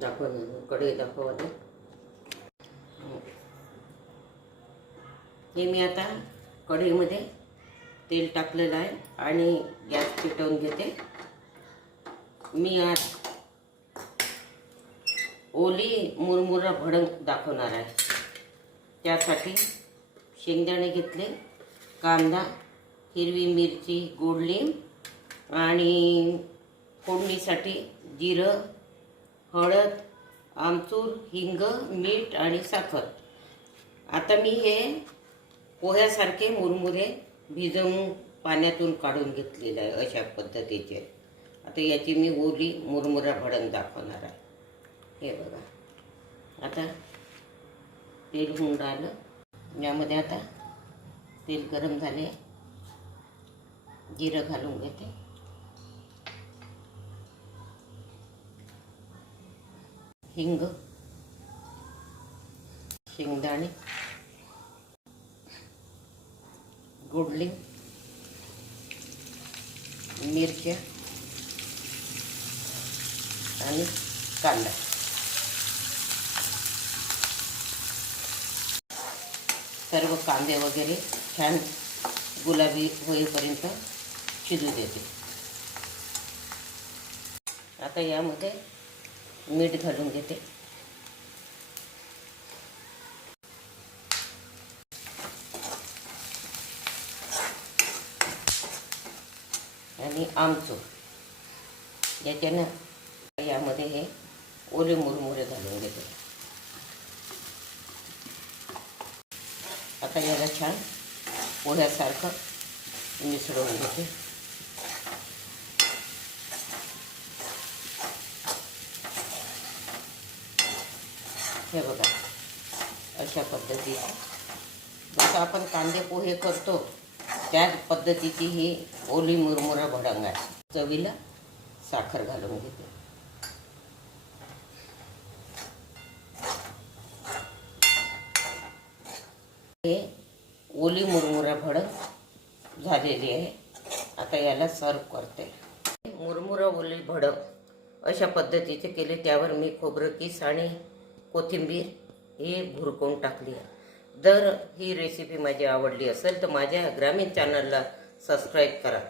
दाखव कढई दाखव आता। हे मी आता कढईमध्ये तेल टाकलेलं आहे आणि गॅस पेटवून घेते। मी आज ओली मुरमुरा भडंग दाखवणार आहे। त्यासाठी शेंगदाणे घेतले, कांदा, हिरवी मिरची, गोड लिंब आणि फोडणीसाठी जिरं, हळद, आमचूर, हिंग, मीठ आणि साखर। आता मी हे पोह्यासारखे मुरमुरे भिजवून पाण्यातून काढून घेतलेले आहे अशा पद्धतीचे। आता याची मी ओली मुरमुरा भडंग दाखवणार आहे। हे बघा, आता तेल होऊन राहिलं। यामध्ये आता तेल गरम झाले, जिरं घालून घेते, हिंग, शेंगदाणे, गोडलिंब, मिरच्या आणि कांदा। सर्व कांदे वगैरे छान गुलाबी होईपर्यंत शिजू देते। आता यामध्ये मीठ घालून घेते आणि आमचूर। याच्यानं यामध्ये हे ओले मुरमुरे घालून घेते। आता याला छान पोह्यासारखं मिसळून घेते। हे बघा, अशा पद्धतीने जसं आपण कांदे पोहे करतो त्याच पद्धतीची ही ओली मुरमुरा भडंग आहे। चवीला साखर घालून घेते। हे ओली मुरमुरा भडंग झालेली आहे। आता याला सर्व करते। मुरमुरा ओली भडंग अशा पद्धतीचे केले। त्यावर मी खोबरं किस आणि कोथिंबीर हे भुरकून टाकली आहे। जर ही रेसिपी माझी आवडली असेल तर माझ्या ग्रामीण चॅनलला सबस्क्राईब करा।